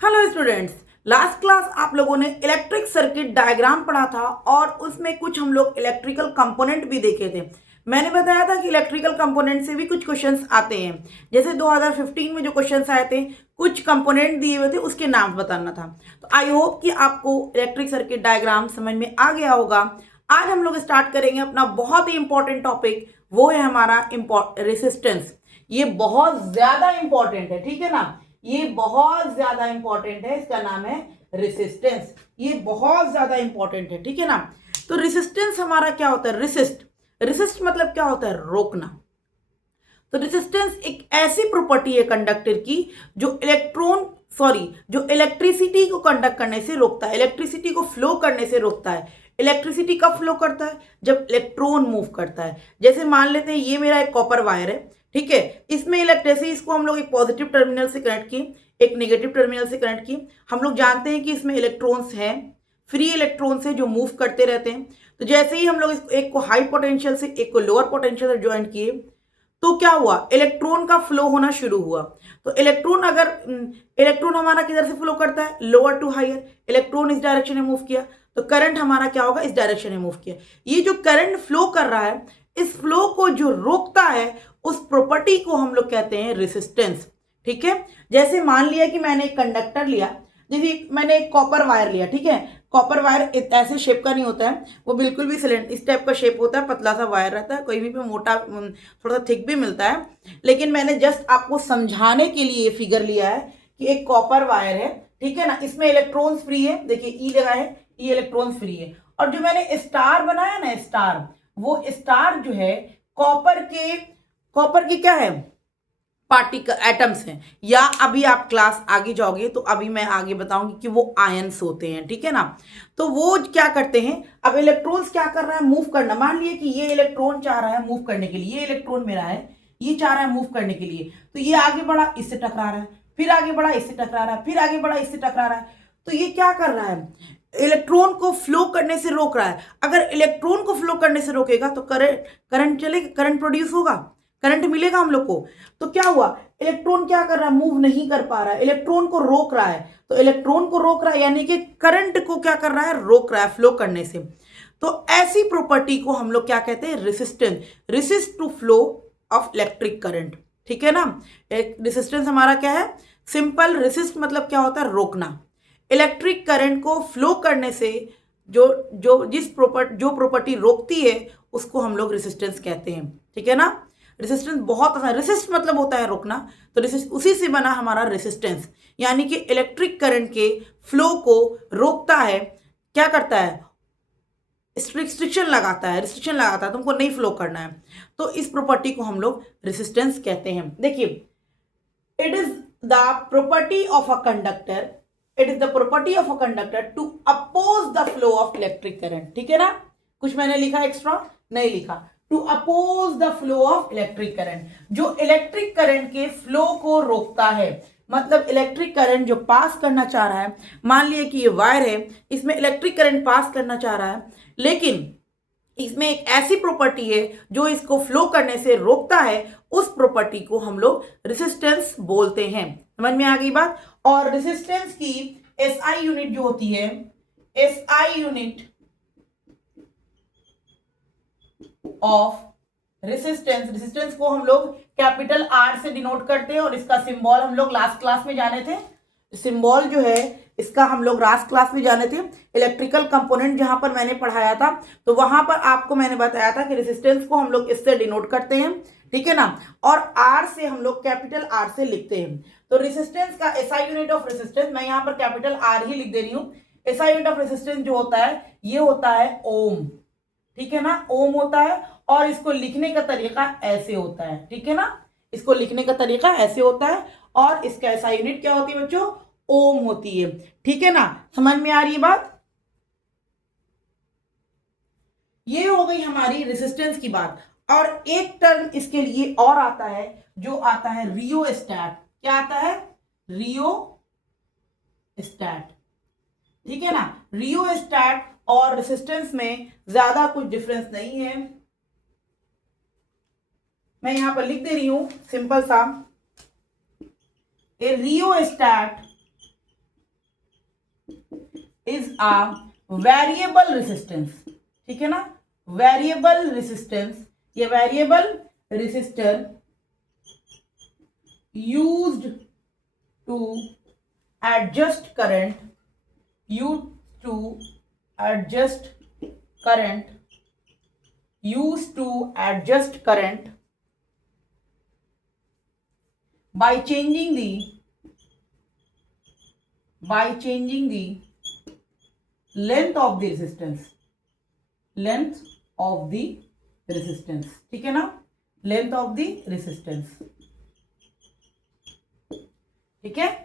Hello students, last class आप लोगों ने इलेक्ट्रिक सर्किट डायग्राम पढ़ा था और उसमें कुछ हम लोग इलेक्ट्रिकल कंपोनेंट भी देखे थे। मैंने बताया था कि इलेक्ट्रिकल कंपोनेंट से भी कुछ क्वेश्चंस आते हैं। जैसे 2015 में जो क्वेश्चंस आए थे, कुछ कंपोनेंट दिए हुए थे, उसके नाम बताना था। तो आई होप कि आपको इलेक्ट्रिक सर्किट डायग्राम समझ में आ गया होगा। आज हम लोग स्टार्ट करेंगे अपना बहुत ही इंपॉर्टेंट टॉपिक, वो है हमारा रेसिस्टेंस। ये बहुत ज्यादा इंपॉर्टेंट है, ठीक है ना। ये बहुत ज्यादा इंपॉर्टेंट है, इसका नाम है रेसिस्टेंस। ये बहुत ज्यादा इंपॉर्टेंट है, ठीक है ना। तो रेसिस्टेंस हमारा क्या होता है? रेसिस्ट मतलब क्या होता है? रोकना। तो रेसिस्टेंस एक ऐसी प्रॉपर्टी है कंडक्टर की जो इलेक्ट्रिसिटी को कंडक्ट करने से रोकता है, इलेक्ट्रिसिटी को फ्लो करने से रोकता है। इलेक्ट्रिसिटी कब फ्लो करता है? जब इलेक्ट्रॉन मूव करता है। जैसे मान लेते हैं ये मेरा एक कॉपर वायर है, ठीक है। इसमें जैसे इसको हम लोग एक पॉजिटिव टर्मिनल से कनेक्ट किए, एक नेगेटिव टर्मिनल से कनेक्ट किए। हम लोग जानते हैं कि इसमें इलेक्ट्रॉन्स हैं, फ्री इलेक्ट्रॉन्स हैं जो मूव करते रहते हैं। तो जैसे ही हम लोग एक को हाई पोटेंशियल से एक को लोअर पोटेंशियल से ज्वाइन किए, तो क्या हुआ? इलेक्ट्रॉन का फ्लो होना शुरू हुआ। तो इलेक्ट्रॉन हमारा किधर से फ्लो करता है? Lower to higher. इलेक्ट्रॉन इस डायरेक्शन में मूव किया, तो करंट हमारा क्या होगा? इस डायरेक्शन में मूव किया। ये जो करंट फ्लो कर रहा है, इस फ्लो को जो रोकता है, उस प्रॉपर्टी को हम लोग कहते हैं रेसिस्टेंस, ठीक है। जैसे मान लिया कि मैंने एक कंडक्टर लिया, जैसे मैंने एक कॉपर वायर लिया, ठीक है। कॉपर वायर ऐसे शेप का नहीं होता है, वो बिल्कुल भी सिलेंडर इस टाइप का शेप होता है, पतला सा वायर रहता है, कोई भी पे मोटा थोड़ा सा थिक भी मिलता है। लेकिन मैंने जस्ट आपको समझाने के लिए ये फिगर लिया है कि एक कॉपर वायर है, ठीक है ना। इसमें इलेक्ट्रॉन्स फ्री है, देखिए ई लगा है, ई इलेक्ट्रॉन्स फ्री है। और जो मैंने स्टार बनाया ना, स्टार, वो स्टार जो है कॉपर के क्या है? पार्टिकल एटम्स हैं। या अभी आप क्लास आगे जाओगे तो अभी मैं आगे बताऊंगी कि वो आयंस होते हैं, ठीक है ना। तो वो क्या करते हैं? अब इलेक्ट्रॉन्स क्या कर रहा है? मूव करना। मान लिए कि ये इलेक्ट्रॉन चाह रहा है मूव करने के लिए, ये इलेक्ट्रॉन मेरा है, ये चाह रहा है मूव करने के लिए। तो ये आगे बढ़ा, इससे टकरा रहा है, फिर आगे बढ़ा, इससे टकरा रहा है, फिर आगे बढ़ा, इससे टकरा रहा है। तो ये क्या कर रहा है? इलेक्ट्रॉन को फ्लो करने से रोक रहा है। अगर इलेक्ट्रॉन को फ्लो करने से रोकेगा तो करंट चलेगा, करंट प्रोड्यूस होगा, करंट मिलेगा हम लोग को। तो क्या हुआ? इलेक्ट्रॉन क्या कर रहा है? मूव नहीं कर पा रहा है, इलेक्ट्रॉन को रोक रहा है। तो इलेक्ट्रॉन को रोक रहा है यानी कि करंट को क्या कर रहा है? रोक रहा है फ्लो करने से। तो ऐसी प्रॉपर्टी को हम लोग क्या कहते हैं? Resistance. Resist to flow of electric current, ठीक है ना। एक रेसिस्टेंस हमारा क्या है? सिंपल रेसिस्ट मतलब क्या होता है? रोकना। इलेक्ट्रिक करंट को फ्लो करने से जो जो प्रॉपर्टी रोकती है, उसको हम लोग रेसिस्टेंस कहते हैं, ठीक है ना। रेसिस्टेंस बहुत आसान, रेसिस्ट मतलब होता है रोकना। तो रेसिस्ट उसी से बना हमारा रेसिस्टेंस, यानी कि इलेक्ट्रिक करंट के फ्लो को रोकता है। क्या करता है? रिस्ट्रिक्शन लगाता है, तुमको नहीं फ्लो करना है। तो इस प्रॉपर्टी को हम लोग रेसिस्टेंस कहते हैं। देखिए, it is the property of a conductor it is the property of a conductor to oppose the flow of electric current, ठीक है ना। कुछ मैंने लिखा एक्स्ट्रा? नहीं लिखा। To oppose the flow of electric current, जो इलेक्ट्रिक करंट के फ्लो को रोकता है। मतलब इलेक्ट्रिक करंट जो पास करना चाह रहा है, मान लिया कि ये वायर है, इसमें इलेक्ट्रिक करंट पास करना चाह रहा है, लेकिन इसमें एक ऐसी प्रॉपर्टी है जो इसको फ्लो करने से रोकता है। उस प्रॉपर्टी को हम लोग रेसिस्टेंस बोलते हैं। समझ में आ गई बात? और रेसिस्टेंस की एसआई यूनिट जो होती है, एसआई यूनिट ऑफ रेसिस्टेंस को हम लोग कैपिटल आर से डिनोट करते हैं। और इसका सिंबल हम लोग लास्ट क्लास में जाने थे। सिंबल जो है इसका हम लोग लास्ट क्लास में जाने थे। इलेक्ट्रिकल कंपोनेंट जहां पर मैंने पढ़ाया था, तो वहां पर आपको मैंने बताया था कि रेसिस्टेंस को हम लोग इससे डिनोट करते हैं, ठीक है ना। और आर से हम लोग कैपिटल आर से लिखते हैं। तो रेसिस्टेंस का एसआई यूनिट ऑफ रेसिस्टेंस, मैं यहाँ पर कैपिटल आर ही लिख दे रही हूँ। एसआई यूनिट ऑफ रेसिस्टेंस जो होता है, ये होता है ओम, ठीक है ना, ओम होता है। और इसको लिखने का तरीका ऐसे होता है, ठीक है ना। इसको लिखने का तरीका ऐसे होता है। और इसका ऐसा यूनिट क्या होती है बच्चों? ओम होती है, ठीक है ना। समझ में आ रही है बात? ये हो गई हमारी रेसिस्टेंस की बात। और एक टर्म इसके लिए और आता है, जो आता है रियोस्टैट। क्या आता है? रियोस्टैट, ठीक है ना। रियोस्टैट और रेसिस्टेंस में ज्यादा कुछ डिफरेंस नहीं है। मैं यहां पर लिख दे रही हूं सिंपल सा, a rheostat a variable resistance, ठीक है ना, वेरिएबल रेसिस्टेंस, ये variable resistor used to adjust current, used to adjust current, used to adjust current by changing the length of the resistance, length of the resistance, ठीक है ना, length of the resistance, ठीक है।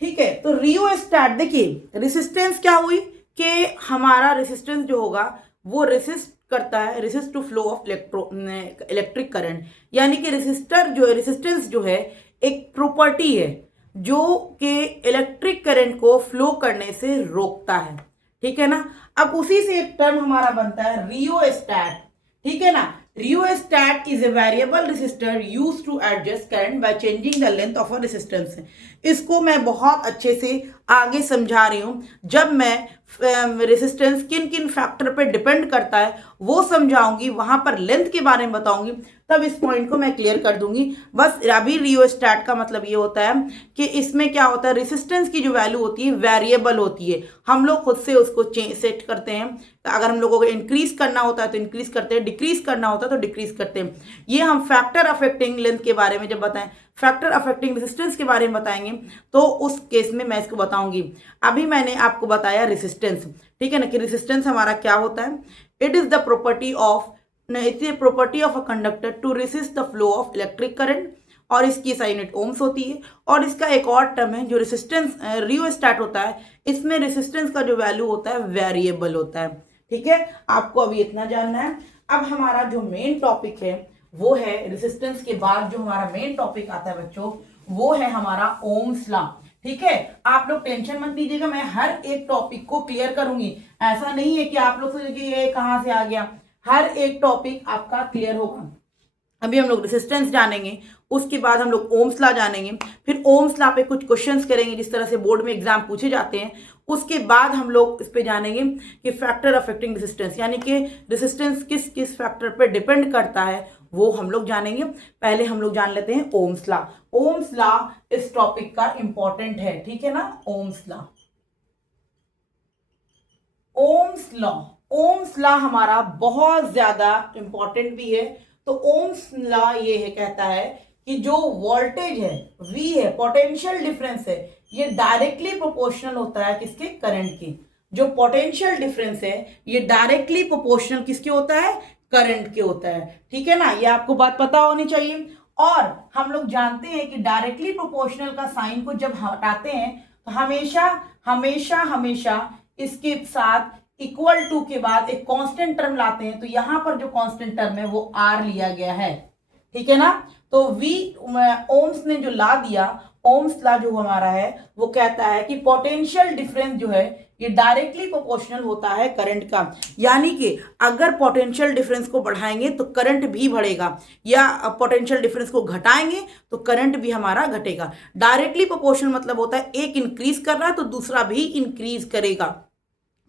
ठीक है, तो rheostat देखिए रेसिस्टेंस क्या हुई कि हमारा रेसिस्टेंस जो होगा वो रेसिस्ट करता है, resist to flow of electric current, यानी कि रेसिस्टर जो है, रेसिस्टेंस जो है एक प्रॉपर्टी है जो कि इलेक्ट्रिक करंट को फ्लो करने से रोकता है, ठीक है ना। अब उसी से एक टर्म हमारा बनता है रियोस्टैट, ठीक है ना। Rheostat is a variable resistor used to adjust current by changing the length of a resistance. इसको मैं बहुत अच्छे से आगे समझा रही हूँ, जब मैं रेसिस्टेंस किन किन फैक्टर पे डिपेंड करता है वो समझाऊंगी, वहां पर लेंथ के बारे में बताऊंगी, तब इस पॉइंट को मैं क्लियर कर दूंगी। बस अभी रियोस्टैट का मतलब ये होता है कि इसमें क्या होता है, रेसिस्टेंस की जो वैल्यू होती है वेरिएबल होती है, हम लोग खुद से उसको सेट करते हैं। अगर हम लोगों को इंक्रीज करना होता है तो इंक्रीज करते हैं, डिक्रीज करना होता है तो डिक्रीज करते हैं। ये हम फैक्टर अफेक्टिंग लेंथ के बारे में जब बताएं, फैक्टर अफेक्टिंग रेसिस्टेंस के बारे में बताएंगे तो उस केस में मैं इसको बताऊंगी। अभी मैंने आपको बताया रेसिस्टेंस, ठीक है ना, कि रेसिस्टेंस हमारा क्या होता है। It is the property of, it's a property of a conductor to resist the flow of electric current, और इसकी SI यूनिट ओम्स होती है। और इसका एक और टर्म है जो रेसिस्टेंस रियोस्टैट होता है, इसमें रेसिस्टेंस का जो वैल्यू होता है वेरिएबल होता है, ठीक है। आपको अभी इतना जानना है। अब हमारा जो मेन टॉपिक है वो है रेसिस्टेंस के बाद जो हमारा मेन टॉपिक आता है बच्चों, वो है हमारा ओम्स लॉ, ठीक है। आप लोग टेंशन मत लीजिएगा, मैं हर एक टॉपिक को क्लियर करूंगी। ऐसा नहीं है कि आप लोग सोचेंगे ये कहां से आ गया, हर एक टॉपिक आपका क्लियर होगा। अभी हम लोग रेसिस्टेंस जानेंगे, उसके बाद हम लोग ओम्स लॉ जानेंगे, फिर ओम्स लॉ पे कुछ क्वेश्चंस करेंगे जिस तरह से बोर्ड में एग्जाम पूछे जाते हैं। उसके बाद हम लोग इस पे जानेंगे कि फैक्टर अफेक्टिंग रेसिस्टेंस, यानी कि रेसिस्टेंस किस किस फैक्टर पे डिपेंड करता है वो हम लोग जानेंगे। पहले हम लोग जान लेते हैं ओम्स लॉ। ओम्स लॉ इस टॉपिक का इंपॉर्टेंट है, ठीक है ना। Ohm's law, Ohm's law, Ohm's law हमारा बहुत ज्यादा इंपॉर्टेंट भी है। तो ओम्स लॉ ये है, कहता है कि जो वोल्टेज है V है, पोटेंशियल डिफरेंस है, ये डायरेक्टली प्रोपोर्शनल होता है किसके, करंट के। जो पोटेंशियल डिफरेंस है ये डायरेक्टली प्रोपोर्शनल किसके होता है, करंट के होता है, ठीक है ना। ये आपको बात पता होनी चाहिए। और हम लोग जानते हैं कि डायरेक्टली प्रोपोर्शनल का साइन को जब हटाते हैं तो हमेशा हमेशा हमेशा इसके साथ इक्वल टू के बाद एक कांस्टेंट टर्म लाते हैं। तो यहां पर जो कांस्टेंट टर्म है वो R लिया गया है, ठीक है ना। तो V ओम्स ने जो ला दिया, ओम्स लॉ जो हमारा है वो कहता है कि पोटेंशियल डिफरेंस जो है ये डायरेक्टली प्रोपोर्शनल होता है करंट का। यानी कि अगर पोटेंशियल डिफरेंस को बढ़ाएंगे तो करंट भी बढ़ेगा, या पोटेंशियल डिफरेंस को घटाएंगे तो करंट भी हमारा घटेगा। डायरेक्टली प्रोपोर्शनल मतलब होता है एक इंक्रीज कर रहा है तो दूसरा भी इंक्रीज करेगा,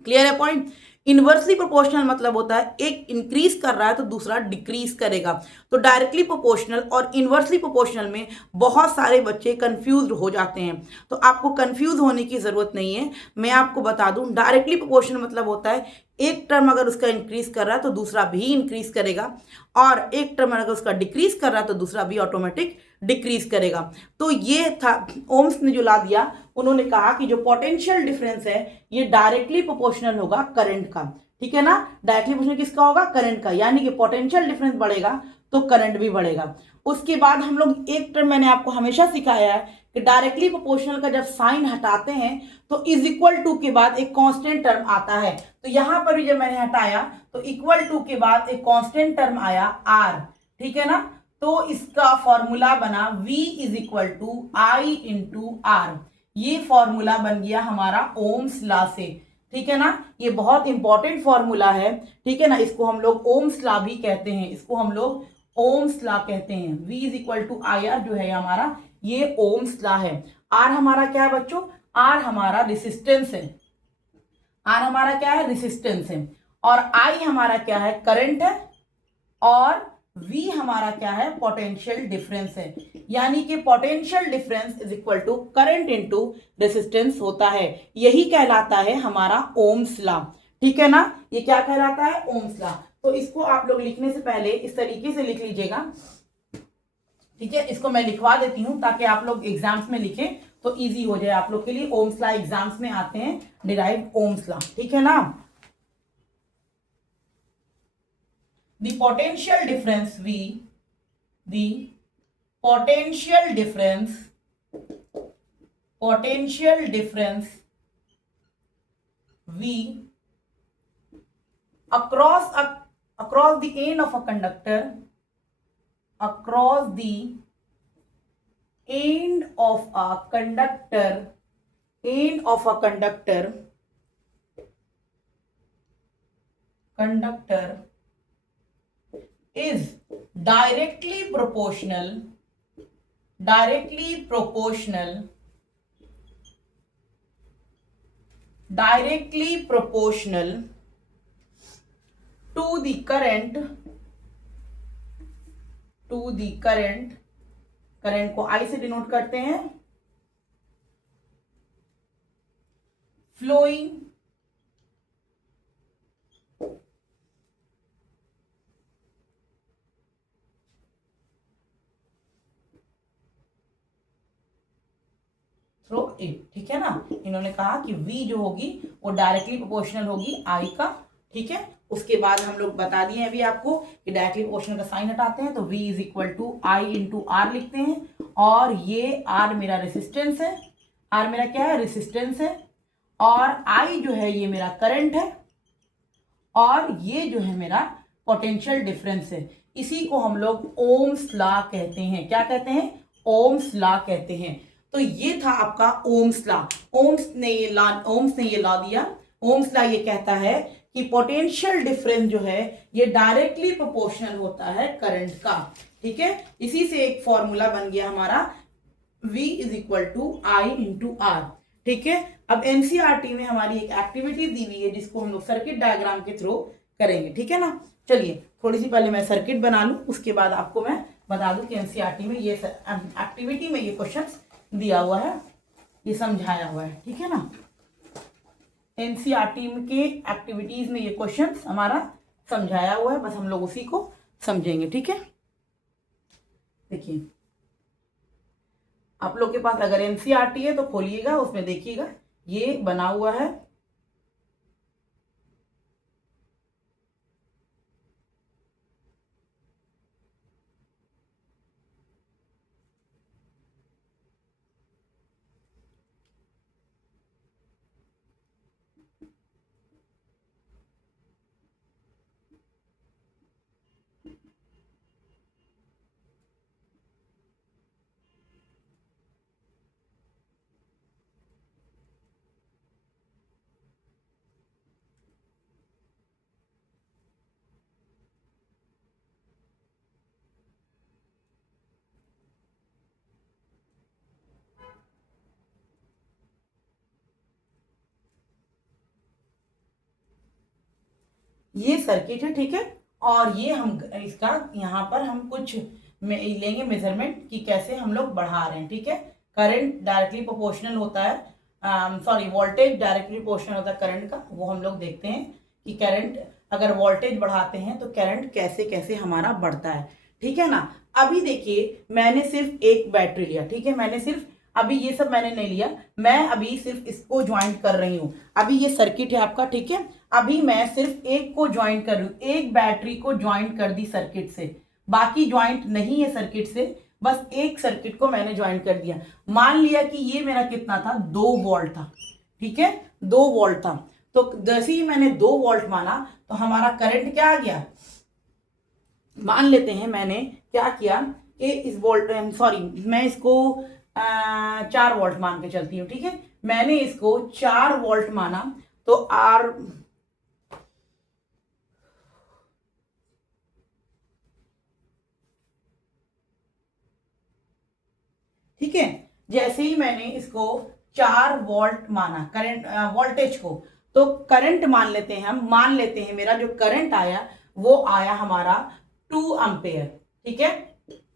क्लियर है पॉइंट। इनवर्सली प्रोपोर्शनल मतलब होता है एक इंक्रीज कर रहा है तो दूसरा डिक्रीज करेगा। तो डायरेक्टली प्रोपोर्शनल और इनवर्सली प्रोपोर्शनल में बहुत सारे बच्चे कंफ्यूज हो जाते हैं, तो आपको कंफ्यूज होने की जरूरत नहीं है। मैं आपको बता दूं, डायरेक्टली प्रोपोर्शनल मतलब होता है एक टर्म अगर उसका इंक्रीज कर रहा है तो दूसरा भी इंक्रीज करेगा, और एक टर्म अगर उसका डिक्रीज कर रहा है तो दूसरा भी ऑटोमेटिक डिक्रीज करेगा। तो ये था ओम्स ने जो ला दिया, उन्होंने कहा कि जो पोटेंशियल डिफरेंस है ये डायरेक्टली प्रोपोर्शनल होगा करंट का, ठीक है ना। डायरेक्टली प्रोपोर्शनल किसका होगा, करंट का, यानी कि पोटेंशियल डिफरेंस बढ़ेगा तो करंट भी बढ़ेगा। उसके बाद हम लोग एक टर्म मैंने आपको हमेशा सिखाया है कि डायरेक्टली प्रोपोर्शनल का जब साइन हटाते हैं तो इज इक्वल टू के बाद एक कांस्टेंट टर्म आता है। तो यहां पर भी जब मैंने हटाया तो इक्वल टू के बाद एक कांस्टेंट टर्म आया R, ठीक है ना। तो इसका फॉर्मूला बना V is equal to I into R। ये फॉर्मूला बन गया हमारा ओम्स लॉ से, ठीक है ना। ये बहुत इंपॉर्टेंट फॉर्मूला है, ठीक है ना। इसको हम लोग ओम्स लॉ भी कहते हैं, इसको हम लोग ओम्स लॉ कहते हैं। V is equal to I R जो है हमारा, ये ओम्स लॉ है। आर हमारा क्या है बच्चों? आर हमारा रेसिस्टेंस है। आर हमारा क्या है? रेसिस्टेंस है। और आई हमारा क्या है? करंट है। और V हमारा क्या है? पोटेंशियल डिफरेंस है। यानी कि potential difference is equal to current into resistance होता है। यही कहलाता है हमारा ओम्स लॉ। ठीक है ना? ये क्या कहलाता है? Ohm's law. तो इसको आप लोग लिखने से पहले इस तरीके से लिख लीजिएगा। ठीक है, इसको मैं लिखवा देती हूं ताकि आप लोग एग्जाम्स में लिखें तो इजी हो जाए आप लोग के लिए। ओम्स लॉ एग्जाम्स में आते हैं, डिराइव ओम्स लॉ। ठीक है ना? The potential difference V, the potential difference V across the end of a conductor, across the end of a conductor, end of a conductor is directly proportional to the current को I से denote करते हैं, flowing through it. ठीक है ना? इन्होंने कहा कि V जो होगी वो डायरेक्टली प्रोपोर्शनल होगी I का। ठीक है, उसके बाद हम लोग बता दिए अभी आपको कि डायरेक्टली प्रोपोर्शनल का साइन हटाते हैं तो V is equal to I into R लिखते हैं। और ये R मेरा रेसिस्टेंस है। R मेरा क्या है? रेसिस्टेंस है। और I जो है ये मेरा करंट है। और ये जो है मेरा पोटेंशियल डिफरेंस है। इसी को हम लोग ओम्स लॉ कहते हैं। क्या कहते हैं? ओम्स लॉ कहते हैं। तो ये था आपका ओम्स लॉ। ओम्स ने ये लॉ दिया। ओम्स लॉ ये कहता है कि पोटेंशियल डिफरेंस जो है ये डायरेक्टली प्रोपोर्शनल होता है करंट का। ठीक है, इसी से एक फॉर्मूला बन गया हमारा V is equal to I into R. ठीक है, अब एनसीईआरटी में हमारी एक एक्टिविटी दी हुई है जिसको हम लोग सर्किट डायग्राम के थ्रू करेंगे। ठीक है ना? चलिए थोड़ी सी पहले मैं सर्किट बना लूं, उसके बाद आपको मैं बता दूं कि एनसीईआरटी में ये एक्टिविटी में ये क्वेश्चंस दिया हुआ है, ये समझाया हुआ है। ठीक है ना? एनसीईआरटी के एक्टिविटीज में ये क्वेश्चंस हमारा समझाया हुआ है, बस हम लोग उसी को समझेंगे। ठीक है, देखिए आप लोग के पास अगर एनसीईआरटी है तो खोलिएगा, उसमें देखिएगा ये बना हुआ है। ये सर्किट है। ठीक है, और ये हम इसका यहाँ पर हम कुछ लेंगे मेजरमेंट कि कैसे हम लोग बढ़ा रहे हैं। ठीक है, करंट डायरेक्टली प्रोपोर्शनल होता है, सॉरी वोल्टेज डायरेक्टली प्रोपोर्शनल होता है करंट का। वो हम लोग देखते हैं कि करंट अगर वोल्टेज बढ़ाते हैं तो करंट कैसे कैसे हमारा बढ़ता है। ठीक है ना? अभी देखिए मैंने सिर्फ एक बैटरी लिया। ठीक है, मैंने सिर्फ अभी ये सब मैंने नहीं लिया, मैं अभी सिर्फ इसको ज्वाइंट कर रही हूँ। अभी ये सर्किट है आपका। ठीक है, अभी मैं सिर्फ एक को ज्वाइंट कर रही हूँ, एक बैटरी को ज्वाइंट कर दी सर्किट से, बाकी ज्वाइंट नहीं है सर्किट से, बस एक सर्किट को मैंने ज्वाइंट कर दिया। मान लिया कि ये मेरा कितना था? 2 वोल्ट था। ठीक है, 2 वोल्ट था। तो जैसे ही मैंने 2 वोल्ट माना तो हमारा करंट क्या आ गया? मान लेते हैं मैंने क्या किया कि इस वोल्ट, सॉरी मैं इसको 4 वोल्ट मान के चलती हूँ। ठीक है, मैंने इसको 4 वोल्ट माना तो आर ठीक है। जैसे ही मैंने इसको 4 वोल्ट माना करंट वोल्टेज को, तो करंट मान लेते हैं हम, मान लेते हैं मेरा जो करंट आया वो आया हमारा 2 एम्पेयर, ठीक है,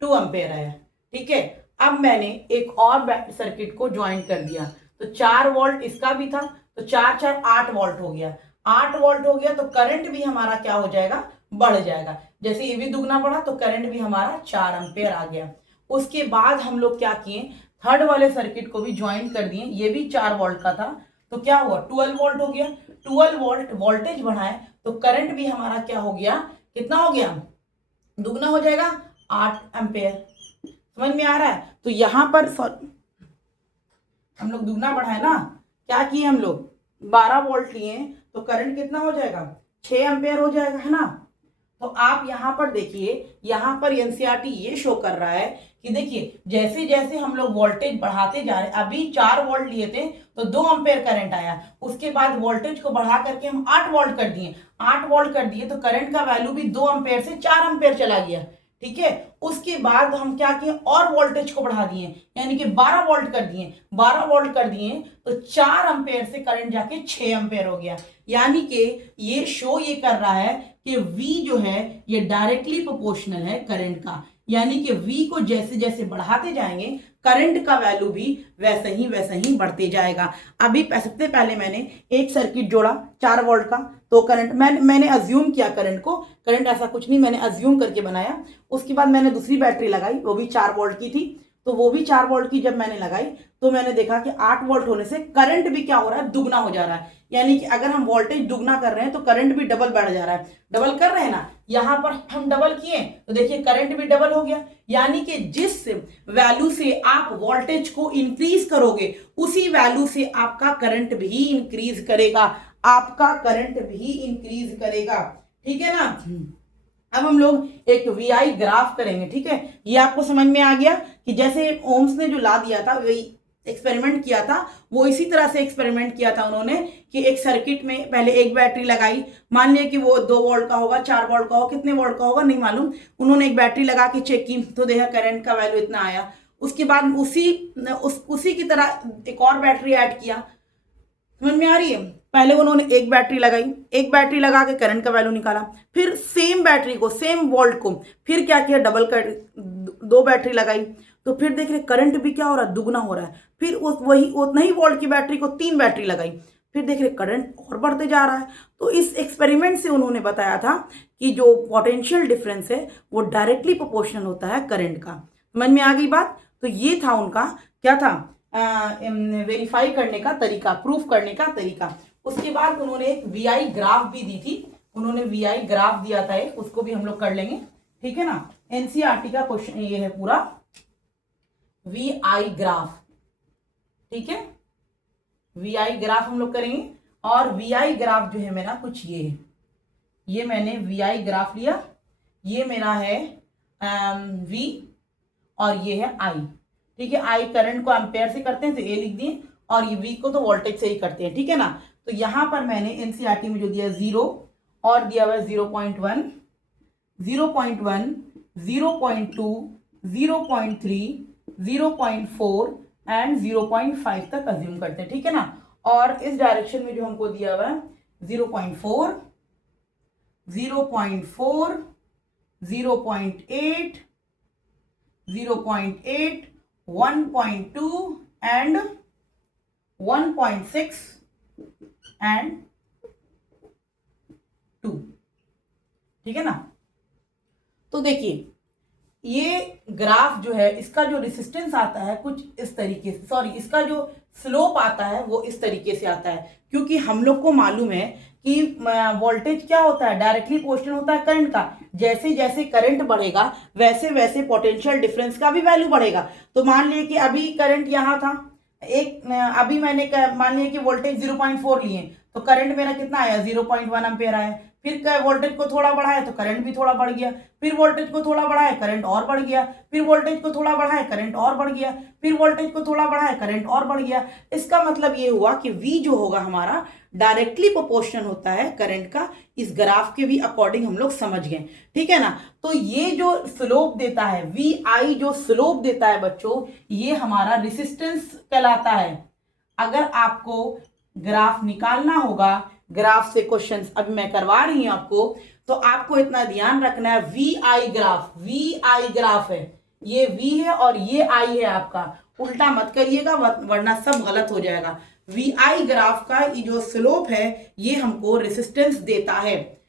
2 एम्पेयर आया, ठीक है। अब मैंने एक और सर्किट को ज्वाइन कर दिया, तो 4 वोल्ट इसका भी था, तो 4 4 8 वोल्ट हो गया, 8 वोल्ट हो गया, तो करंट भी हमारा क्या हो जाएगा, बढ़ जाएगा। जैसे ये भी दुगना बढ़ा तो करंट भी हमारा 4 एम्पेयर आ गया। उसके बाद हम लोग क्या किए, थर्ड वाले सर्किट को भी ज्वाइन कर दिए, ये भी 4 वोल्ट का था, तो क्या हुआ 12 वोल्ट हो गया। 12 वोल्ट वोल्टेज बढ़ाए तो करंट भी हमारा क्या हो गया, कितना हो गया, दुगना हो जाएगा, 8 एम्पेयर। समझ में आ रहा है। तो यहां पर हम लोग दुगना बढ़ाए ना, क्या किए हम लोग 12 वोल्ट लिए, तो करंट कितना हो जाएगा, 6 एम्पेयर हो जाएगा, है ना। तो आप यहां पर देखिए, यहां पर एनसीईआरटी ये शो कर रहा है कि देखिए जैसे जैसे हम लोग वोल्टेज बढ़ाते जा रहे हैं, अभी 4 वोल्ट लिए थे तो 2 एम्पेयर करंट आया, उसके बाद वोल्टेज को बढ़ा करके हम 8 वोल्ट कर दिए, 8 वोल्ट कर दिए तो करंट का वैल्यू भी 2 एम्पेयर से 4 एम्पेयर चला गया, ठीक है। उसके बाद हम क्या किए, और वोल्टेज को बढ़ा दिए, यानी कि 12 वोल्ट कर दिए, 12 वोल्ट कर दिए तो 4 एम्पेयर से करंट जाके 6 एम्पेयर हो गया। यानी कि ये शो ये कर रहा है कि V जो है ये डायरेक्टली प्रोपोर्शनल है करंट का, यानी कि V को जैसे जैसे बढ़ाते जाएंगे करंट का वैल्यू भी वैसे ही बढ़ते जाएगा। अभी सबसे पहले मैंने एक सर्किट जोड़ा 4 वोल्ट का, तो करंट मैंने अज्यूम किया करंट को, करंट ऐसा कुछ नहीं, मैंने अज्यूम करके बनाया। उसके बाद मैंने दूसरी बैटरी लगाई, वो भी 4 वोल्ट की थी, तो वो भी 4 वोल्ट की जब मैंने लगाई तो मैंने देखा कि 8 वोल्ट होने से करंट भी क्या हो रहा है, दुगना हो जा रहा है। यानी कि अगर हम वोल्टेज दुगना कर रहे हैं तो करंट भी डबल बढ़ जा रहा है, डबल कर रहे हैं ना, यहां पर हम डबल किए तो देखिए करंट भी डबल हो गया। यानी कि जिस वैल्यू से आप वोल्टेज को इंक्रीज करोगे उसी वैल्यू से आपका करंट भी इंक्रीज करेगा, आपका करंट भी इंक्रीज करेगा, ठीक है ना। अब हम लोग एक VI ग्राफ करेंगे, ठीक है। ये आपको समझ में आ गया कि जैसे ओम्स ने जो ला दिया था, वही एक्सपेरिमेंट किया था, वो इसी तरह से एक्सपेरिमेंट किया था उन्होंने कि एक सर्किट में पहले एक बैटरी लगाई, मान लिया कि वो 2 वोल्ट का होगा, 4 वोल्ट का होगा, कितने वोल्ट का होगा नहीं मालूम, उन्होंने एक बैटरी लगा के चेक की तो देखा करंट का वैल्यू इतना आया। उसके बाद उसी की तरह एक और बैटरी ऐड किया, समझ में आ रही है। पहले उन्होंने एक बैटरी लगाई, एक बैटरी लगा के करंट का वैल्यू निकाला, फिर सेम बैटरी को, सेम वोल्ट को फिर क्या किया, डबल कर 2 बैटरी लगाई, तो फिर देख रहे करंट भी क्या हो रहा है, दुगना हो रहा है। फिर वही उतना ही वोल्ट की बैटरी को 3 बैटरी लगाई, फिर देख रहे करंट और बढ़ते जा रहा है। तो इस एक्सपेरिमेंट से उन्होंने बताया था कि जो पोटेंशियल डिफरेंस है वो डायरेक्टली प्रोपोर्शनल होता है करंट का। समझ में आ गई बात। तो ये था उनका क्या था, वेरीफाई करने का तरीका, प्रूफ करने का तरीका। उसके बाद उन्होंने एक VI ग्राफ भी दी थी, उन्होंने VI ग्राफ दिया था एक, उसको भी हम लोग कर लेंगे, ठीक है ना। NCERT का क्वेश्चन ये है पूरा, VI ग्राफ, ठीक है, VI ग्राफ हम लोग करेंगे। और VI ग्राफ जो है मेरा कुछ ये है, ये मैंने VI ग्राफ लिया, ये मेरा है V और ये है I, ठीक है। I करंट को एम्पेयर से करते हैं तो A लिख दिए, और ये V को तो वोल्टेज से ही करते हैं, ठीक है ना। तो यहां पर मैंने NCERT में जो दिया 0 और दिया हुआ है 0.1, 0.1, 0.2, 0.3, 0.4 एंड 0.5 तक अज्यूम करते हैं, ठीक है ना। और इस डायरेक्शन में जो हमको दिया हुआ है 0.4, 0.4, 0.8, 0.8, 1.2 एंड 1.6 एंड 2, ठीक है ना। तो देखिए ये ग्राफ जो है, इसका जो रेसिस्टेंस आता है कुछ इस तरीके से, सॉरी इसका जो स्लोप आता है वो इस तरीके से आता है, क्योंकि हम लोग को मालूम है कि वोल्टेज क्या होता है, डायरेक्टली प्रोपोर्शनल होता है करंट का। जैसे जैसे करंट बढ़ेगा वैसे वैसे पोटेंशियल डिफरेंस का भी वैल्यू बढ़ेगा। तो मान लिया कि अभी करंट यहाँ था, अभी मैंने मान लिया कि वोल्टेज 0.4 लिए तो करंट मेरा कितना आया, 0.1 एम्पेयर आया। फिर वोल्टेज को थोड़ा बढ़ाया तो करंट भी थोड़ा बढ़ गया, फिर वोल्टेज को थोड़ा बढ़ाया करंट और बढ़ गया, फिर वोल्टेज को थोड़ा बढ़ाया करंट और बढ़ गया, फिर वोल्टेज को थोड़ा बढ़ाया करंट और बढ़ गया। इसका मतलब ये हुआ कि V जो होगा हमारा डायरेक्टली प्रोपोर्शनल होता है करंट का। इस ग्राफ के भी अकॉर्डिंग हम लोग समझ गए, ठीक है ना। तो ये जो स्लोप देता है VI, जो स्लोप देता है बच्चों, ये हमारा रेसिस्टेंस कहलाता है। अगर आपको ग्राफ निकालना होगा, ग्राफ से क्वेश्चंस अभी मैं करवा रही हूं आपको, तो आपको इतना ध्यान रखना है VI ग्राफ, VI ग्राफ है, ये V है और ये I है आपका, उल्टा मत करिएगा वरना सब गलत हो जाएगा। VI ग्राफ का ये जो स्लोप है ये हमको रेसिस्टेंस देता है।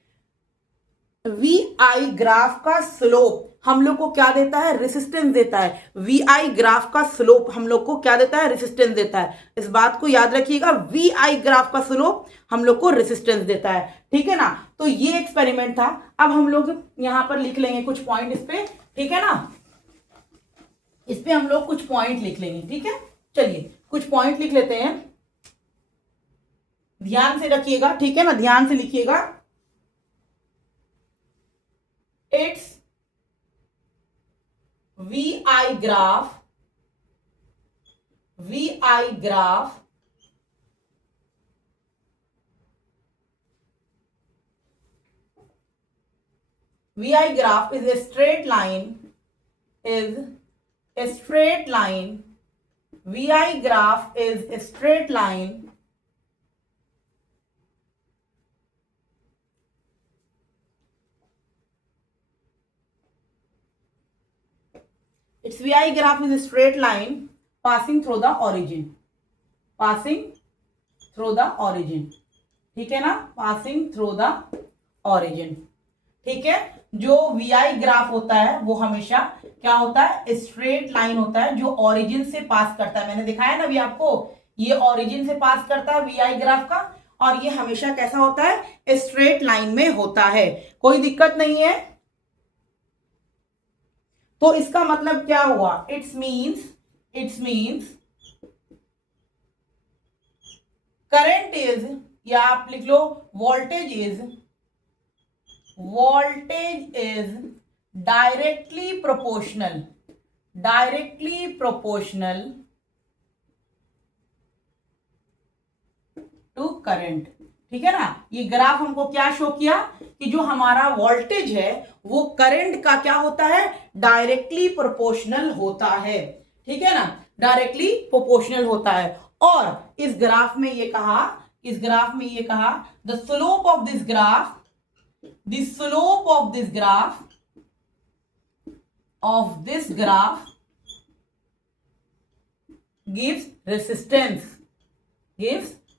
VI ग्राफ का स्लोप हम लोग को क्या देता है, रेसिस्टेंस देता है। VI ग्राफ का स्लोप हम लोग को क्या देता है, रेसिस्टेंस देता है। इस बात को याद रखिएगा, VI ग्राफ का स्लोप हम लोग को रेसिस्टेंस देता है, ठीक है ना। तो ये एक्सपेरिमेंट था। अब हम लोग यहां पर लिख लेंगे कुछ पॉइंट इस पे, ठीक है ना, इस पे हम लोग कुछ पॉइंट लिख लेंगे, ठीक है। चलिए कुछ पॉइंट लिख लेते हैं, ध्यान से रखिएगा, ठीक है ना, ध्यान से लिखिएगा। It's VI graph is a straight line, VI graph is a straight line its VI graph is a straight line passing through the origin, ठीक है ना, passing through the origin, ठीक है। जो VI ग्राफ होता है वो हमेशा क्या होता है, स्ट्रेट लाइन होता है जो ओरिजिन से पास करता है। मैंने दिखाया ना अभी आपको, ये ओरिजिन से पास करता है VI ग्राफ का, और ये हमेशा कैसा होता है, स्ट्रेट लाइन में होता है, कोई दिक्कत नहीं है। तो इसका मतलब क्या हुआ, इट्स मीन्स करंट इज, या आप लिख लो voltage is directly proportional to current, ठीक है ना। ये ग्राफ हमको क्या शो किया कि जो हमारा वोल्टेज है वो करंट का क्या होता है, डायरेक्टली प्रोपोर्शनल होता है, ठीक है ना, डायरेक्टली प्रोपोर्शनल होता है। और इस ग्राफ में ये कहा the slope of this graph gives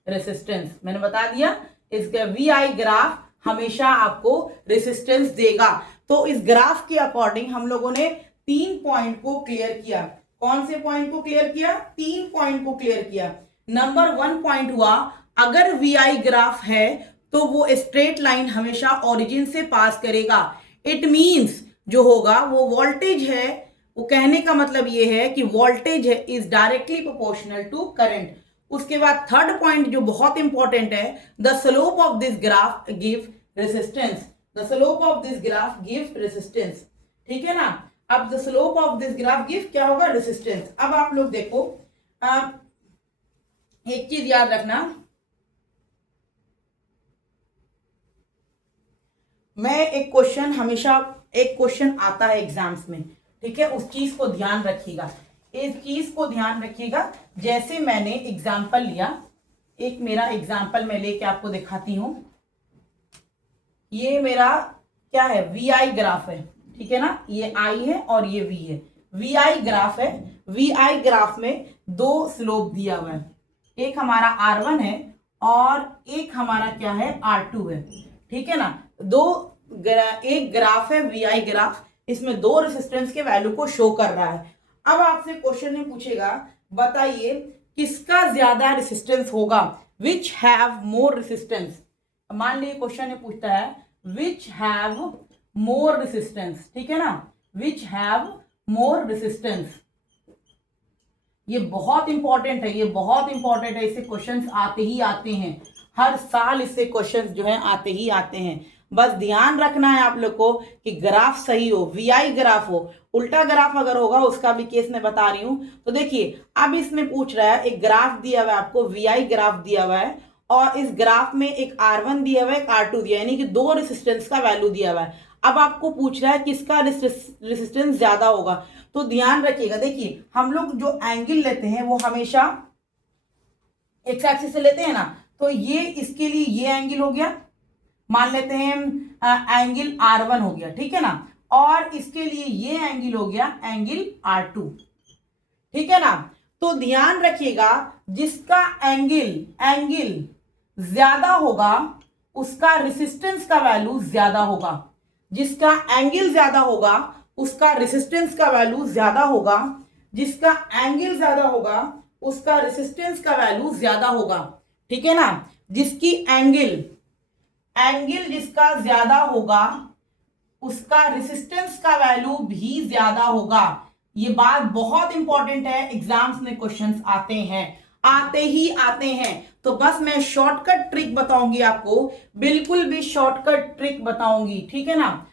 resistance, मैंने बता दिया इसका VI ग्राफ हमेशा आपको रेसिस्टेंस देगा। तो इस ग्राफ के अकॉर्डिंग हम लोगों ने 3 पॉइंट को क्लियर किया। कौन से पॉइंट को क्लियर किया, 3 पॉइंट को क्लियर किया। नंबर 1 पॉइंट हुआ, अगर VI ग्राफ है तो वो स्ट्रेट लाइन हमेशा ओरिजिन से पास करेगा। इट मींस जो होगा वो वोल्टेज है, वो कहने का मतलब ये है कि वोल्टेज है is directly proportional to current. उसके बाद थर्ड पॉइंट जो बहुत इंपॉर्टेंट है, the slope of this graph give resistance, ठीक है ना। अब the slope of this graph give क्या होगा, रेसिस्टेंस। अब आप लोग देखो, एक चीज याद रखना, मैं एक क्वेश्चन आता है एग्जाम्स में, ठीक है, उस चीज को ध्यान रखिएगा, इस चीज को ध्यान रखिएगा। जैसे मैंने एग्जाम्पल लिया, एक मेरा एग्जाम्पल मैं लेके आपको दिखाती हूं। ये मेरा क्या है, VI ग्राफ है, ठीक है ना, ये I है और ये V है, VI ग्राफ है। VI ग्राफ में 2 स्लोप दिया हुआ है, एक हमारा R1 है और एक हमारा क्या है, R2 है, ठीक है ना। एक ग्राफ है VI ग्राफ, इसमें 2 रेसिस्टेंस के वैल्यू को शो कर रहा है। अब आपसे क्वेश्चन में पूछेगा, बताइए किसका ज्यादा रेसिस्टेंस होगा, विच हैव मोर रेसिस्टेंस। मान लीजिए क्वेश्चन में पूछता है विच हैव मोर रेसिस्टेंस, ठीक है ना, विच हैव मोर रेसिस्टेंस। ये बहुत इंपॉर्टेंट है, इससे क्वेश्चंस आते ही आते हैं, हर साल इससे क्वेश्चंस जो है आते ही आते हैं। बस ध्यान रखना है आप लोग को कि ग्राफ सही हो, वीआई ग्राफ हो। उल्टा ग्राफ अगर होगा उसका भी केस मैं बता रही हूं। तो देखिए अब इसमें पूछ रहा है, एक ग्राफ दिया हुआ है आपको, वीआई ग्राफ दिया हुआ है और इस ग्राफ में एक R1 दिया हुआ है, एक R2 दिया है, यानी कि दो रेसिस्टेंस का वैल्यू दिया हुआ है। अब आपको पूछ रहा है किसका रेसिस्टेंस ज्यादा होगा। तो ध्यान रखिएगा, देखिए हम लोग जो एंगल लेते हैं वो हमेशा एक्स एक्सिस से लेते हैं ना, तो ये इसके लिए ये एंगल हो गया, मान लेते हैं एंगल R1 हो गया, ठीक है ना, और इसके लिए ये एंगल हो गया एंगल R2, ठीक है ना। तो ध्यान रखिएगा जिसका एंगल ज्यादा होगा उसका रेसिस्टेंस का वैल्यू ज्यादा होगा, जिसका एंगल ज्यादा होगा उसका रेसिस्टेंस का वैल्यू ज्यादा होगा, जिसका एंगल ज्यादा होगा उसका रेसिस्टेंस का वैल्यू ज्यादा होगा, ठीक है ना। जिसकी एंगल जिसका ज्यादा होगा उसका रेसिस्टेंस का वैल्यू भी ज्यादा होगा। ये बात बहुत इंपॉर्टेंट है, एग्जाम्स में क्वेश्चंस आते हैं। तो बस मैं शॉर्टकट ट्रिक बताऊंगी आपको, बिल्कुल भी शॉर्टकट ट्रिक बताऊंगी, ठीक है ना।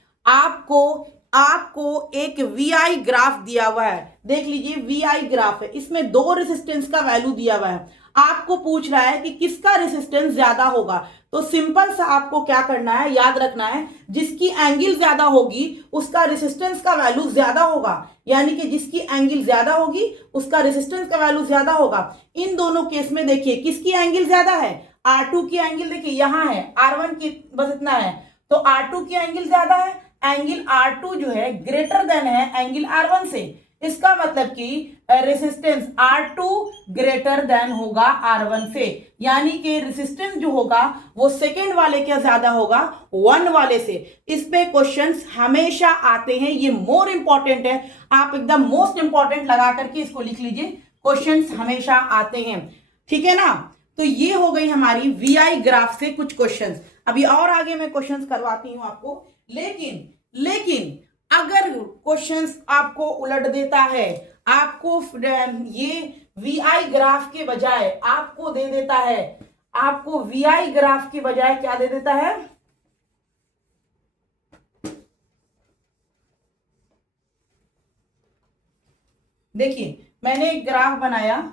आपको एक वीआई ग्राफ दिया हुआ है, देख लीजिए वीआई ग्राफ है, इसमें दो रेसिस्टेंस का वैल्यू दिया हुआ है। आपको पूछ रहा है कि किसका रेसिस्टेंस ज्यादा होगा। तो सिंपल सा आपको क्या करना है, याद रखना है, जिसकी एंगल ज्यादा होगी उसका रेसिस्टेंस का वैल्यू ज्यादा होगा, यानी कि जिसकी एंगल ज्यादा होगी उसका रेसिस्टेंस का वैल्यू ज्यादा होगा। इन दोनों केस में देखिए किसकी एंगल ज्यादा है, R2 की एंगल देखिए यहां है, R1 की बस इतना है, तो R2 की एंगल ज्यादा है, एंगल R2 जो है ग्रेटर देन है एंगल R1 से। इसका मतलब कि रेसिस्टेंस R2 ग्रेटर देन होगा R1 से, यानी कि रेसिस्टेंस जो होगा वो सेकेंड वाले क्या ज्यादा होगा, 1 वाले से। इस पे क्वेश्चंस हमेशा आते हैं, ये मोर इंपॉर्टेंट है, आप एकदम मोस्ट इंपॉर्टेंट लगा करके इसको लिख लीजिए, क्वेश्चंस हमेशा आते हैं, ठीक है ना। तो ये हो गई हमारी वीआई ग्राफ से कुछ क्वेश्चंस। अभी और आगे मैं क्वेश्चंस करवाती हूं आपको, लेकिन अगर क्वेश्चंस आपको उलट देता है, आपको ये वीआई ग्राफ के बजाय आपको दे देता है, आपको वीआई ग्राफ के बजाय क्या दे देता है, देखिए मैंने एक ग्राफ बनाया,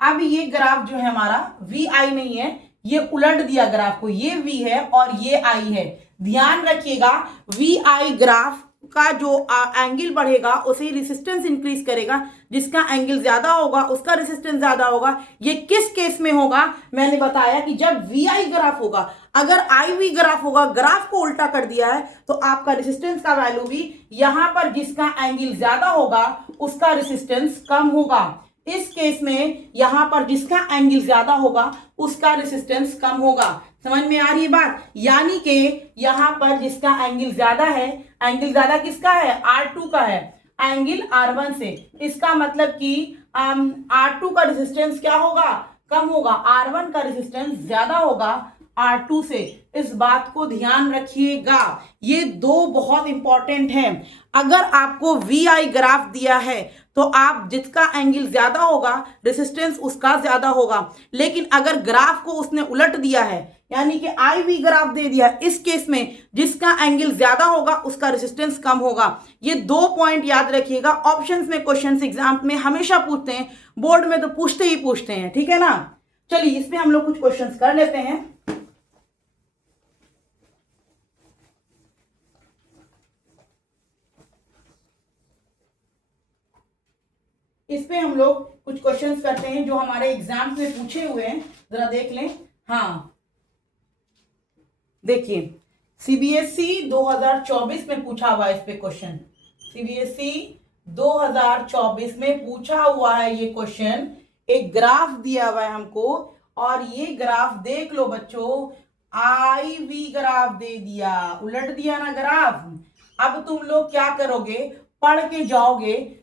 अब ये ग्राफ जो है हमारा वीआई नहीं है, ये उलट दिया ग्राफ को, ये वी है और ये आई है। ध्यान रखिएगा वीआई ग्राफ का जो एंगल बढ़ेगा उसे रेसिस्टेंस इंक्रीज करेगा, जिसका एंगल ज्यादा होगा उसका रेसिस्टेंस ज्यादा होगा। ये किस केस में होगा, मैंने बताया कि जब वीआई ग्राफ होगा, अगर आई वी ग्राफ होगा, ग्राफ को उल्टा कर दिया है तो आपका रेसिस्टेंस का वैल्यू भी यहां पर जिसका एंगल ज्यादा होगा उसका रेसिस्टेंस कम होगा। इस केस में यहां पर जिसका एंगल ज्यादा होगा उसका रेसिस्टेंस कम होगा। समझ में आ रही है बात, यानी कि यहां पर जिसका एंगल ज्यादा है, एंगल ज्यादा किसका है, R2 का है, एंगल R1 से। इसका मतलब कि R2 का रेसिस्टेंस क्या होगा, कम होगा, R1 का रेसिस्टेंस ज्यादा होगा R2 से। इस बात को ध्यान रखिएगा, ये दो बहुत इंपॉर्टेंट हैं। अगर आपको वीआई ग्राफ दिया है तो आप जिसका एंगल ज्यादा होगा रेसिस्टेंस उसका ज्यादा होगा, लेकिन अगर ग्राफ को उसने उलट दिया है, यानी कि आई वी ग्राफ दे दिया, इस केस में जिसका एंगल ज्यादा होगा उसका रेसिस्टेंस कम होगा। ये दो पॉइंट याद रखिएगा, ऑप्शंस में क्वेश्चंस एग्जाम में हमेशा पूछते हैं, बोर्ड में तो पूछते हैं, ठीक है ना। चलिए इसमें हम लोग कुछ क्वेश्चंस कर लेते हैं। इस पे हम लोग कुछ क्वेश्चंस करते हैं जो हमारे एग्जाम्स में पूछे हुए हैं, जरा देख लें। हाँ देखिए सीबीएसई 2024 में पूछा हुआ है इस पे क्वेश्चन, सीबीएसई 2024 में पूछा हुआ है ये क्वेश्चन। एक ग्राफ दिया हुआ है हमको और ये ग्राफ देख लो बच्चों, आई वी ग्राफ दे दिया, उलट दिया ना ग्राफ। अब तुम लोग क्या करोगे, पढ़ के जाओगे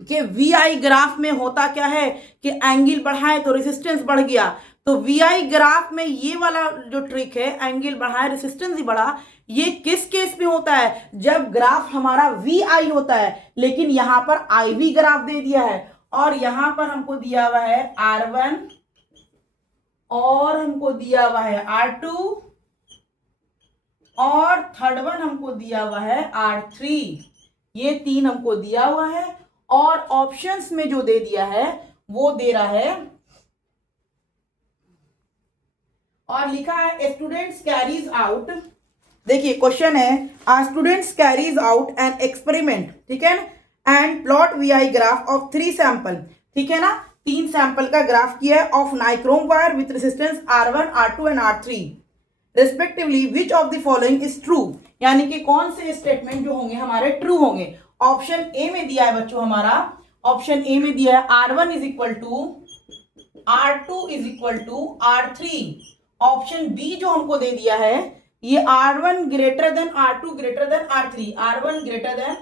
कि वीआई ग्राफ में होता क्या है कि एंगल बढ़ाए तो रेसिस्टेंस बढ़ गया। तो वीआई ग्राफ में ये वाला जो ट्रिक है, एंगल बढ़ाए रेसिस्टेंस ही बढ़ा, ये किस केस में होता है, जब ग्राफ हमारा वीआई होता है, लेकिन यहां पर आई वी ग्राफ दे दिया है और यहां पर हमको दिया हुआ है R1 और हमको दिया हुआ है R2 और थर्ड वन हमको दिया हुआ है R3। ये 3 हमको दिया हुआ है और ऑप्शंस में जो दे दिया है वो दे रहा है और लिखा है स्टूडेंट्स कैरीज आउट। देखिए क्वेश्चन है students carries out an experiment, ठीक है ना, and plot VI graph of 3 sample, ठीक है ना, 3 सैंपल का ग्राफ किया है of nichrome wire with resistance R1, R2 and R3 respectively, which of the following is true, यानी कि कौन से स्टेटमेंट जो होंगे हमारे ट्रू होंगे। ऑप्शन ए में दिया है बच्चों हमारा, ऑप्शन ए में दिया है R1 is equal to R2 is equal to R3। Option B जो हमको दे दिया है ये R1 greater than R2 greater than R3, R1 greater than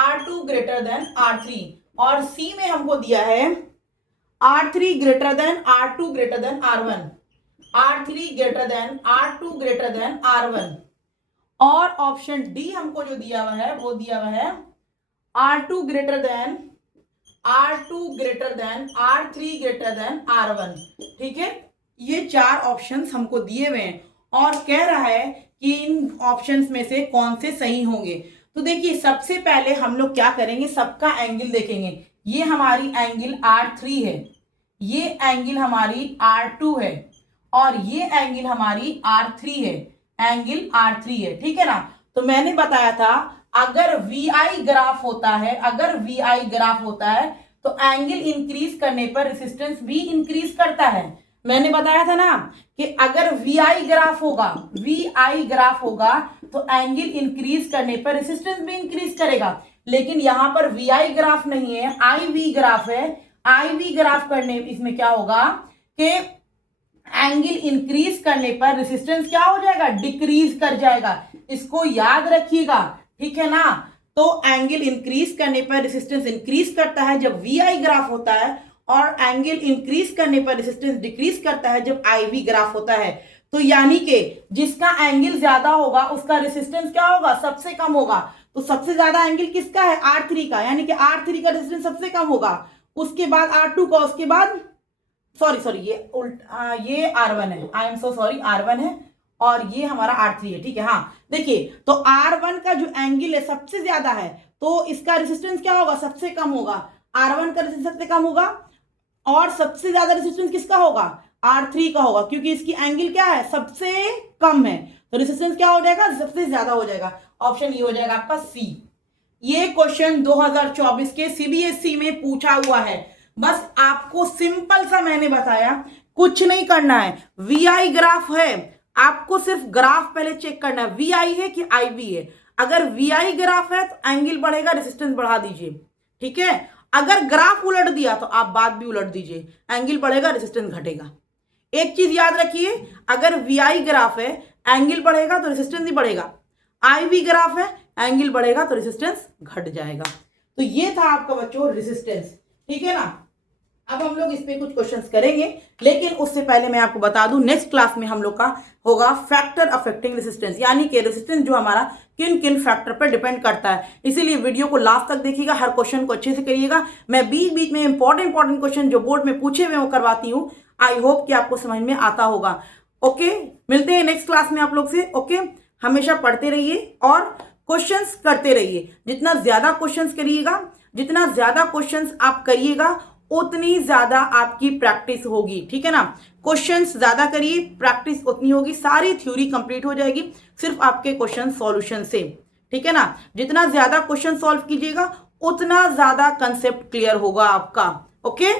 R2 greater than R3, और सी में हमको दिया है R3 greater than R2 greater than R1, R3 greater than R2 greater than R1, और ऑप्शन डी हमको जो दिया हुआ है वो दिया हुआ है R2 greater than R3 greater than R1, ठीक है। ये 4 ऑप्शंस हमको दिए हुए हैं और कह रहा है कि इन ऑप्शंस में से कौन से सही होंगे। तो देखिए सबसे पहले हम लोग क्या करेंगे, सबका एंगल देखेंगे। ये हमारी एंगल R3 है, ये एंगल हमारी R2 है और ये एंगल हमारी R3 है, एंगल R3 है, ठीक है ना। तो मैंने बताया था अगर VI ग्राफ होता है, अगर VI ग्राफ होता है तो एंगल इंक्रीज करने पर रेजिस्टेंस भी इंक्रीज करता है। मैंने बताया था ना कि अगर VI ग्राफ होगा तो एंगल इंक्रीज करने पर रेजिस्टेंस भी इंक्रीज करेगा, लेकिन यहां पर VI ग्राफ नहीं है, IV ग्राफ है। IV ग्राफ करने इसमें क्या होगा कि एंगल इंक्रीज करने पर रेजिस्टेंस क्या हो जाएगा, डिक्रीज कर जाएगा। इसको याद रखिएगा, ठीक है ना। तो एंगल इंक्रीज करने पर रेजिस्टेंस इंक्रीज करता है जब VI ग्राफ होता है, और एंगल इंक्रीज करने पर रेजिस्टेंस डिक्रीज करता है जब IV ग्राफ होता है। तो यानी कि जिसका एंगल ज्यादा होगा उसका रेजिस्टेंस क्या होगा, सबसे कम होगा। तो सबसे ज्यादा एंगल किसका है, R3 का, यानी कि R3 का रेजिस्टेंस सबसे कम होगा, उसके बाद R2 का, उसके बाद सॉरी ये R1 है, I am so sorry, R1 है और ये हमारा R3 है, ठीक है। हाँ देखिए तो R1 का जो एंगल है सबसे ज्यादा है तो इसका रेजिस्टेंस क्या होगा, सबसे कम होगा। R1 का रेजिस्टेंस सबसे कम होगा और सबसे ज्यादा रेजिस्टेंस किसका होगा, R3 का होगा, क्योंकि इसकी एंगल क्या है, सबसे कम है, तो रेजिस्टेंस क्या हो जाएगा, सबसे ज्यादा हो जाएगा। ऑप्शन ये हो जाएगा आपका सी। ये क्वेश्चन 2024 के CBSE में पूछा हुआ है। बस आपको सिंपल सा मैंने बताया, कुछ नहीं करना है। VI ग्राफ है, आपको सिर्फ ग्राफ पहले चेक करना है, VI है कि IV है। अगर VI ग्राफ है तो एंगल बढ़ेगा, रेजिस्टेंस बढ़ा दीजिए, ठीक है। अगर ग्राफ उलट दिया तो आप बात भी उलट दीजिए, एंगल बढ़ेगा, रेजिस्टेंस घटेगा। एक चीज याद रखिए, अगर VI ग्राफ है एंगल बढ़ेगा तो रेजिस्टेंस ही बढ़ेगा, IV ग्राफ है एंगल बढ़ेगा तो रेजिस्टेंस घट जाएगा। तो ये था आपका बच्चों रेजिस्टेंस, ठीक है ना। अब हम लोग इस पे कुछ क्वेश्चंस करेंगे, लेकिन उससे पहले मैं आपको बता दूं नेक्स्ट क्लास में हम लोग का होगा फैक्टर अफेक्टिंग रेजिस्टेंस, यानी कि रेजिस्टेंस जो हमारा किन किन फैक्टर पर डिपेंड करता है। इसीलिए वीडियो को लास्ट तक देखिएगा, हर क्वेश्चन को अच्छे से करिएगा। मैं बीच बीच में इंपॉर्टेंट क्वेश्चन जो बोर्ड में पूछे हुए वो करवाती हूँ। आई होप कि आपको समझ में आता होगा। ओके, मिलते हैं नेक्स्ट क्लास में आप लोग से। ओके, हमेशा पढ़ते रहिए और क्वेश्चंस करते रहिए। जितना ज्यादा क्वेश्चंस करिएगा, जितना ज्यादा क्वेश्चंस आप करिएगा उतनी ज्यादा आपकी प्रैक्टिस होगी, ठीक है ना। क्वेश्चंस ज्यादा करिए, प्रैक्टिस उतनी होगी, सारी थ्योरी कंप्लीट हो जाएगी सिर्फ आपके क्वेश्चन सॉल्यूशन से, ठीक है ना। जितना ज्यादा क्वेश्चन सॉल्व कीजिएगा उतना ज्यादा कंसेप्ट क्लियर होगा आपका। ओके।